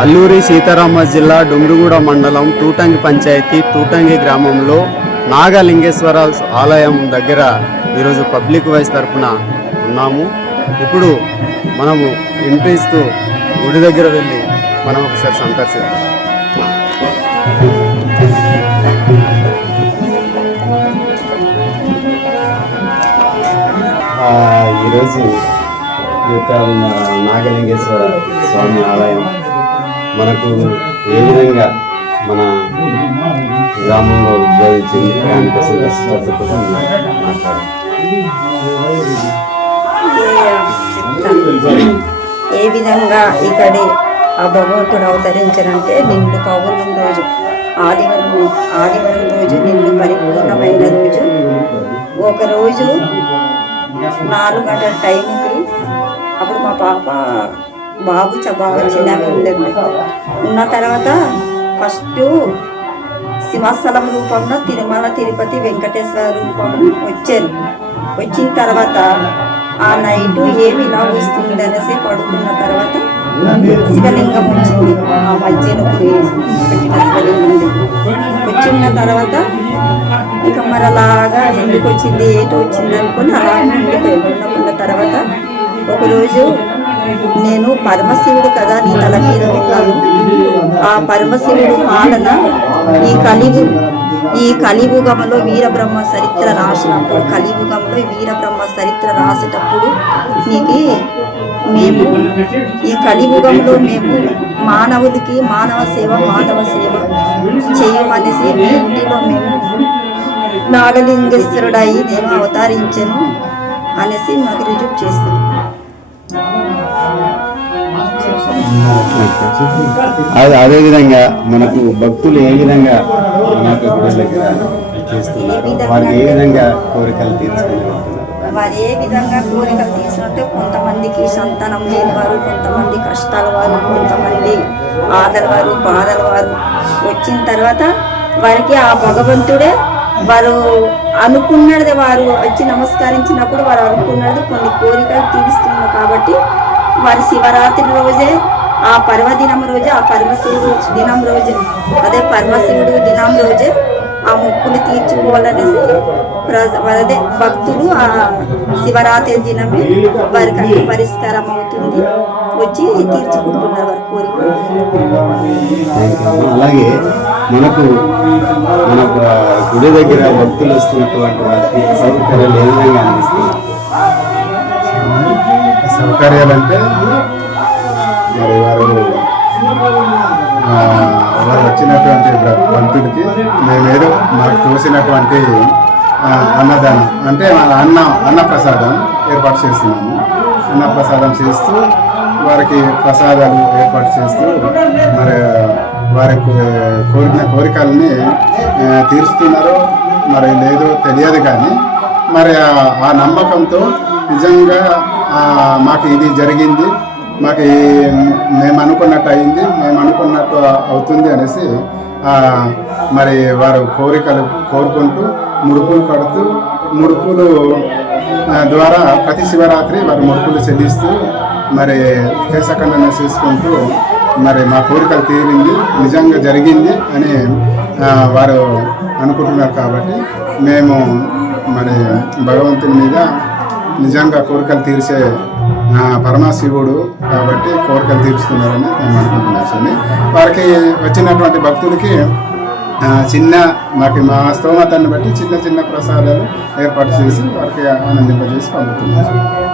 అల్లూరి సీతారామ జిల్లా డుమ్రుగుడ మండలం తూటంగి పంచాయతీ తూటంగి గ్రామంలో నాగలింగేశ్వర ఆలయం దగ్గర ఈరోజు పబ్లిక్ వైస్ తరపున ఉన్నాము. ఇప్పుడు మనము ఇంట్రీస్తూ గుడి దగ్గర వెళ్ళి మనం ఒకసారి సందర్శిద్దాం ఈరోజు ఈ యొక్క నాగలింగేశ్వర స్వామి ఆలయం మనకు ఏ విధంగా మన గ్రామంలో ఉద్యోగించింది దానికోసం కష్టపడత కోసం మాట్లాడాలి ఏ విధంగా ఇక్కడి ఆ భగవంతుడు అవతరించారంటే నిండు పౌర్ణం రోజు. ఆదివారం ఆదివారం రోజు నిండు పరిపూర్ణమైన రోజు. ఒకరోజు నాలుగు గంటల టైంకి అప్పుడు మా పాప బాబు చ- బాగా చిన్నగా ఉండండి. ఉన్న తర్వాత ఫస్ట్ సింహాస్థలం రూపంలో తిరుమల తిరుపతి వెంకటేశ్వర రూపం వచ్చారు. వచ్చిన తర్వాత ఆ నైట్ ఏమి ఇలా వస్తుంది అనేసి పడుకున్న తర్వాత శివలింగం వచ్చింది. ఆ మధ్యలో పెట్టిన శివలింగం వచ్చిన తర్వాత ఇక మరి అలాగా ఎందుకు వచ్చింది ఏటు వచ్చింది అనుకుని అలా ఉండిపోయి ఉన్న తర్వాత ఒకరోజు నేను పరమశివుడు కదా నీ తల మీద ఉన్నాను ఆ పరమశివుడు పాలన ఈ కలిగు ఈ కలియుగంలో వీరబ్రహ్మ చరిత్ర రాసినప్పుడు కలియుగంలో వీరబ్రహ్మ చరిత్ర రాసేటప్పుడు నీకు మేము ఈ కలియుగంలో మేము మానవుడికి మానవ సేవ మానవ సేవ చేయమనేసి మీ ఇంటిలో మేము నాగలింగేశ్వరుడయి నేను అవతరించను అనేసి మాకు రుజువు చేస్తాను అదే అదేవిధంగా మనకు భక్తులు ఏ విధంగా మనకు గుడి దగ్గర చేస్తున్నారు వారికి ఏ విధంగా కోరికలు తీర్చుకుని వారు ఏ విధంగా కోరికలు తీసుకుంటే కొంతమందికి సంతానం లేని వారు కొంతమంది కష్టాల వారు కొంతమంది ఆదల వారు బాధల వారు వచ్చిన తర్వాత వారికి ఆ భగవంతుడే వారు అనుకున్నది వారు వచ్చి నమస్కరించినప్పుడు వారు అనుకున్నది కొన్ని కోరికలు వారి శివరాత్రి రోజే ఆ పర్వదినం రోజే ఆ పరమశివుడు దినం రోజే అదే పరమశివుడు దినం రోజే ఆ మొక్కులు తీర్చుకోవాలనేసి ప్రజ- అదే భక్తులు ఆ శివరాత్రి దినమే వారికి అన్ని పరిష్కారం అవుతుంది. వచ్చి తీర్చుకుంటున్నారు వారి కోరిక అలాగే మనకు మనకు గుడి దగ్గర భక్తులు వస్తున్నటువంటి వారికి సౌకర్యాలు ఏ విధంగా అనిపిస్తుంది సౌకర్యాలంటే మరి వారు వారు వచ్చినటువంటి భ- భక్తుడికి మేమేదో మాకు తోసినటువంటి అన్నదానం అంటే మా అన్న అన్నప్రసాదం ఏర్పాటు చేస్తున్నాము. అన్నప్రసాదం చేస్తూ వారికి ప్రసాదాలు ఏర్పాటు చేస్తూ మరి వారి కోరిన కోరికల్ని ఆ, తీరుస్తున్నారో. మరి లేదో తెలియదు కానీ మరి ఆ- నమ్మకంతో నిజంగా మాకు ఇది జరిగింది. మాకు ఈ- మేము అనుకున్నట్టు అయింది. మేము అనుకున్నట్టు అవుతుంది అనేసి మరి వారు కోరికలు కోరుకుంటూ ముడుపులు కడుతూ ముడుపులు ద్వారా ప్రతి శివరాత్రి వారు ముడుపులు చెల్లిస్తూ మరి కేశఖండన చేసుకుంటూ మరి మా కోరికలు తీరింది. నిజంగా జరిగింది అని వారు అనుకుంటున్నారు కాబట్టి మేము మరి భగవంతుని మీద నిజంగా కోరికలు తీర్చే పరమశివుడు కాబట్టి కోరికలు తీరుస్తున్నారని మేము అనుకుంటున్నాం స్వామి. వారికి వచ్చినటువంటి భక్తులకి చిన్న మాకు మా స్తోమతాన్ని బట్టి చిన్న చిన్న ప్రసాదాలు ఏర్పాటు చేసి వారికి ఆనందింపజేసి పంపుతున్నాం